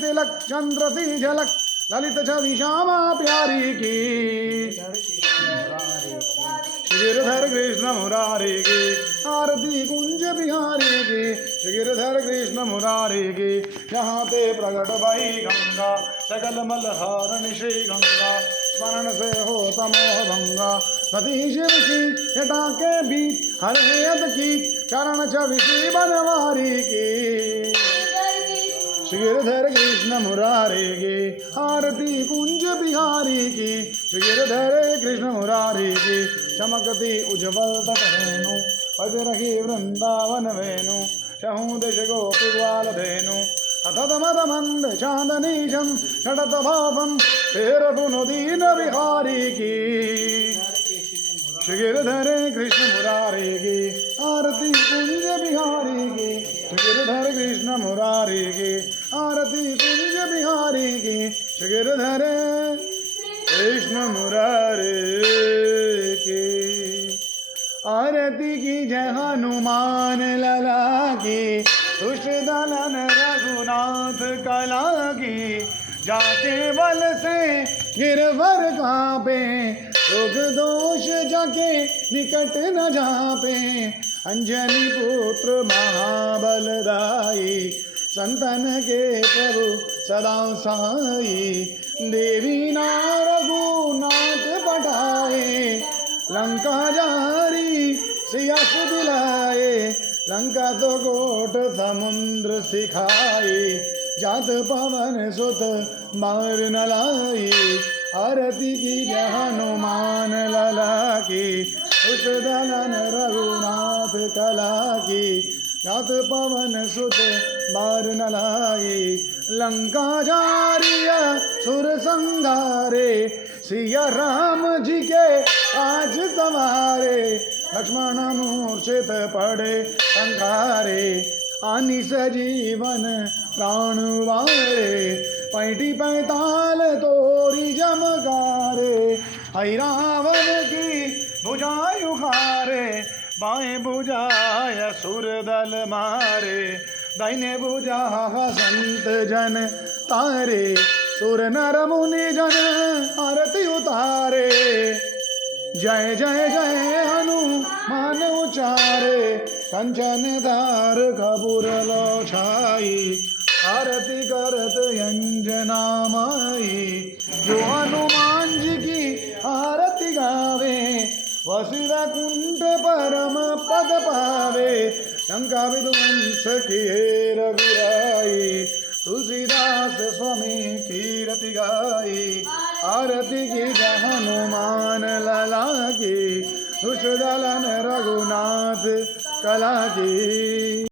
तिलक चंद्र सी झलक ललित छवि श्यामा प्यारी की गिरधर कृष्ण मुरारी की आरती कुंज बिहारी की गिरधर कृष्ण मुरारी की यहाँ पे प्रकट भई गंगा सकल मलहारण श्री गंगा स्मरण से हो तमोह भंगा सती शिव की जटा के बीच हरे अद की चरण छवि श्री बनवारी की गिरधर कृष्ण मुरारी की आरती कुंज बिहारी की गिरधर कृष्ण मुरारी की चमकती उज्ज्वल तटहेनु पद रही वृंदावन वेणु चहु दिश गोपी ग्वाल धेनु अतत मद मंद चांदनीशम षडत भावम तेर पुनु दीन बिहारी की गिरधर कृष्ण मुरारी की आरती कुंज बिहारी की गिरधर कृष्ण मुरारी की आरती कुंज बिहारी की गिरधर कृष्ण मुरारी की आरती की जय हनुमान लला की दुष्ट दलन रघुनाथ कला की जाके बल से गिरवर कांपे रोग दोष जाके निकट न जापे अंजनी पुत्र महाबलदाई संतन के प्रभु सदा साई देवी रघुनाथ पटाए लंका जारी सिया दिलाए लंका तो कोट समुद्र सिखाए जात पवन सुत मार न लाई आरती की जय हनुमान लला की उस दलन रघुनाथ कला की जात पवन सुत मार न लाई लंका जारिया सुर संगारे सिया राम जी के आज सवारे लक्ष्मण मूर्छित पड़े संघारे आनी सजीवन प्राण वारे पैटी पैताल तोरी जमकारे आई रावण की भुजाय उखारे बाएं भुजाय सुर दल मारे दाहिने भुजा संत जन तारे सुर नर मुनि जन आरती उतारे जय जय जय हनुमान उचारे कंचन धार कपूर लो छाई आरती करत अंजना माई जो हनुमान जी की आरती गावे वसिव कुंठ परम पद पावे लंका विध्वंस किए रघुराई तुलसीदास स्वामी कीरति गाई आरती की हनुमान लला की दुष्ट दलन रघुनाथ कला की।